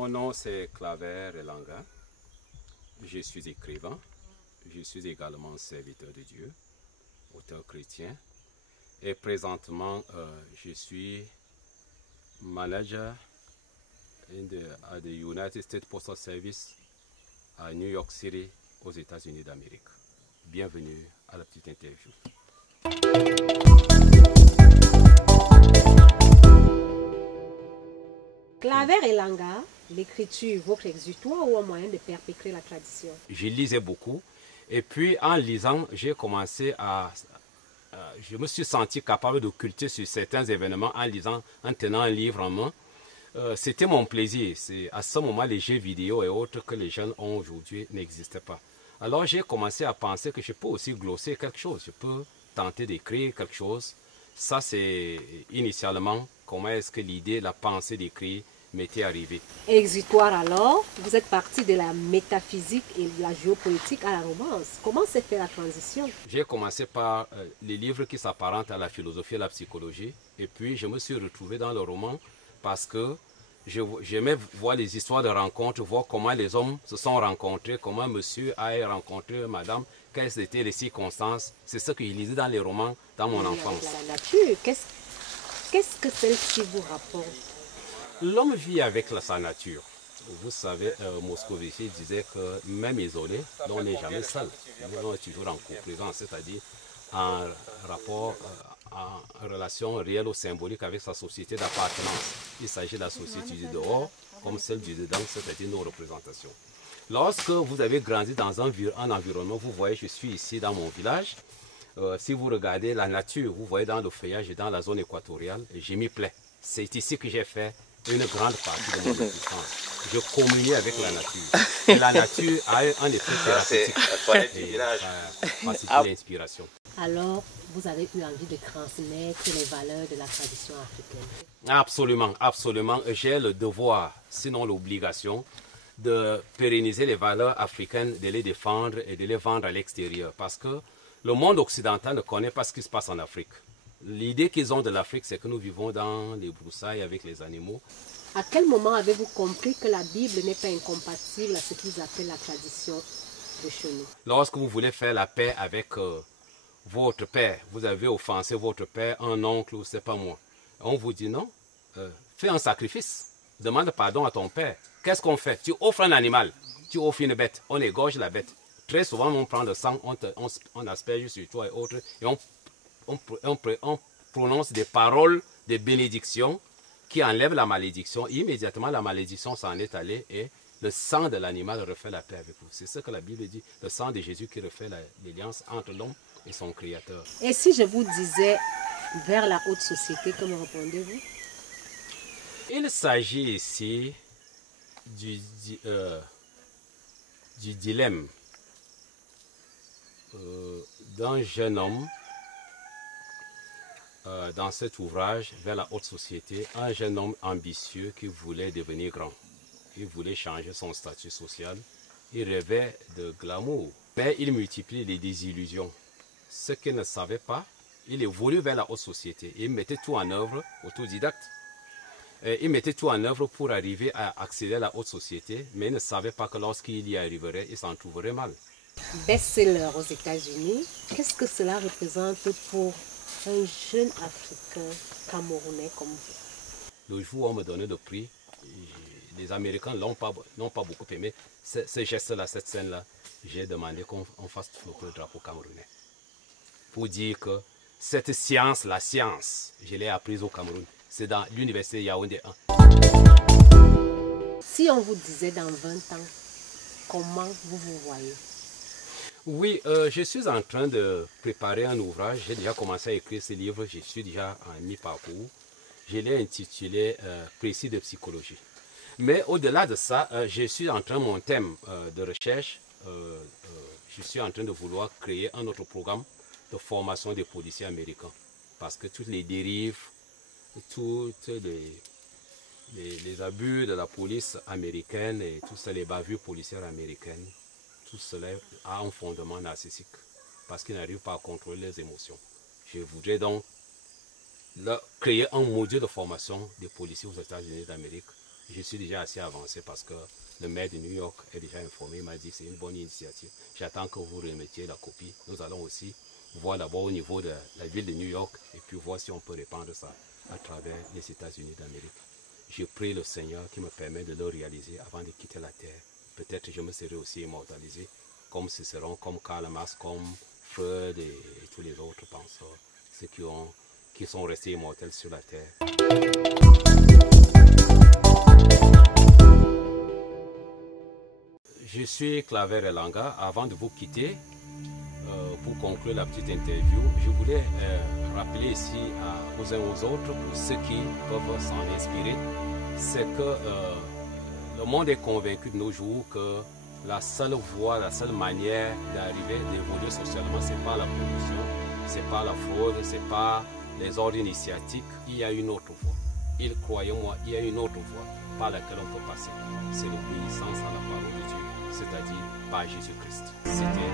Mon nom c'est Claver Elanga, je suis écrivain, je suis également serviteur de Dieu, auteur chrétien et présentement je suis manager à the United States Postal Service à New York City aux États-Unis d'Amérique. Bienvenue à la petite interview. Claver Elanga, l'écriture, votre exutoire ou un moyen de perpétuer la tradition? Je lisais beaucoup et puis en lisant, j'ai commencé je me suis senti capable d'occulter sur certains événements en lisant, en tenant un livre en main. C'était mon plaisir. À ce moment, les jeux vidéo et autres que les jeunes ont aujourd'hui n'existaient pas. Alors j'ai commencé à penser que je peux aussi glosser quelque chose. Je peux tenter d'écrire quelque chose. Ça, c'est initialement comment est-ce que l'idée, la pensée d'écrire m'était arrivée. Exutoire alors, vous êtes parti de la métaphysique et de la géopolitique à la romance. Comment s'est fait la transition? J'ai commencé par les livres qui s'apparentent à la philosophie et la psychologie. Et puis, je me suis retrouvé dans le roman parce que j'aimais voir les histoires de rencontres, voir comment les hommes se sont rencontrés, comment monsieur a rencontré madame, quelles étaient les circonstances. C'est ce que je lisais dans les romans dans mon enfance. La nature, qu'est-ce que celle-ci vous rapporte? L'homme vit avec sa nature. Vous savez, Moscovici disait que même isolé, on n'est jamais seul. On est toujours en complaisance, c'est-à-dire en rapport, en relation réelle ou symbolique avec sa société d'appartenance. Il s'agit de la société du dehors comme celle du dedans, c'est-à-dire nos représentations. Lorsque vous avez grandi dans un environnement, vous voyez, je suis ici dans mon village. Si vous regardez la nature, vous voyez dans le feuillage et dans la zone équatoriale, je m'y plais. C'est ici que j'ai fait une grande partie de mon existence. Je communiais avec la nature. Et la nature a un effet thérapeutique. C'est l'inspiration. Alors, vous avez eu envie de transmettre les valeurs de la tradition africaine? Absolument, absolument. J'ai le devoir, sinon l'obligation, de pérenniser les valeurs africaines, de les défendre et de les vendre à l'extérieur. Parce que le monde occidental ne connaît pas ce qui se passe en Afrique. L'idée qu'ils ont de l'Afrique, c'est que nous vivons dans les broussailles avec les animaux. À quel moment avez-vous compris que la Bible n'est pas incompatible à ce qu'ils appellent la tradition de chez nous? Lorsque vous voulez faire la paix avec votre père, vous avez offensé votre père, un oncle ou c'est pas moi. On vous dit non, fais un sacrifice, demande pardon à ton père. Qu'est-ce qu'on fait? Tu offres un animal, tu offres une bête, on égorge la bête. Très souvent, on prend le sang, on asperge sur toi et autres, et on prononce des paroles de bénédiction qui enlèvent la malédiction. Immédiatement, la malédiction s'en est allée et le sang de l'animal refait la paix avec vous. C'est ce que la Bible dit, le sang de Jésus qui refait l'alliance entre l'homme et son Créateur. Et si je vous disais vers la haute société, que me répondez-vous? Il s'agit ici du dilemme d'un jeune homme dans cet ouvrage vers la haute société, un jeune homme ambitieux qui voulait devenir grand. Il voulait changer son statut social. Il rêvait de glamour. Mais il multiplie les désillusions. Ce qu'il ne savait pas, il évolue vers la haute société. Il mettait tout en œuvre, autodidacte. Il mettait tout en œuvre pour arriver à accéder à la haute société, mais il ne savait pas que lorsqu'il y arriverait, il s'en trouverait mal. Best-seller aux États-Unis, qu'est-ce que cela représente pour un jeune Africain camerounais comme vous? Le jour où on me donnait le prix, les Américains n'ont pas beaucoup aimé ce geste-là, cette scène-là. J'ai demandé qu'on fasse flotter le drapeau camerounais. Pour dire que cette science, la science, je l'ai apprise au Cameroun. C'est dans l'université Yaoundé 1. Si on vous disait dans 20 ans, comment vous vous voyez? Oui, je suis en train de préparer un ouvrage. J'ai déjà commencé à écrire ce livre. Je suis déjà en mi-parcours. Je l'ai intitulé Précis de psychologie. Mais au-delà de ça, je suis en train, mon thème de recherche, je suis en train de vouloir créer un autre programme de formation des policiers américains. Parce que toutes les dérives, tous les abus de la police américaine et tout ça, les bavures policières américaines, tout cela a un fondement narcissique parce qu'ils n'arrivent pas à contrôler les émotions. Je voudrais donc créer un module de formation des policiers aux États-Unis d'Amérique je suis déjà assez avancé parce que le maire de New York est déjà informé, il m'a dit c'est une bonne initiative. J'attends que vous remettiez la copie. Nous allons aussi voir d'abord au niveau de la ville de New York et puis voir si on peut répandre ça à travers les États-Unis d'Amérique. Je prie le Seigneur qui me permet de le réaliser avant de quitter la terre. Peut-être je me serai aussi immortalisé comme Cicéron, comme Karl Marx, comme Freud et tous les autres penseurs, ceux qui sont restés immortels sur la terre. Je suis Claver Elanga. Avant de vous quitter, pour conclure la petite interview, je voulais rappeler ici aux uns aux autres, pour ceux qui peuvent s'en inspirer, c'est que le monde est convaincu de nos jours que la seule voie, la seule manière d'arriver, d'évoluer socialement, c'est pas la corruption, c'est pas la fraude, c'est pas les ordres initiatiques. Il y a une autre voie. Croyez-moi, il y a une autre voie par laquelle on peut passer. C'est l'obéissance à la parole de Dieu, c'est-à-dire par Jésus-Christ. C'était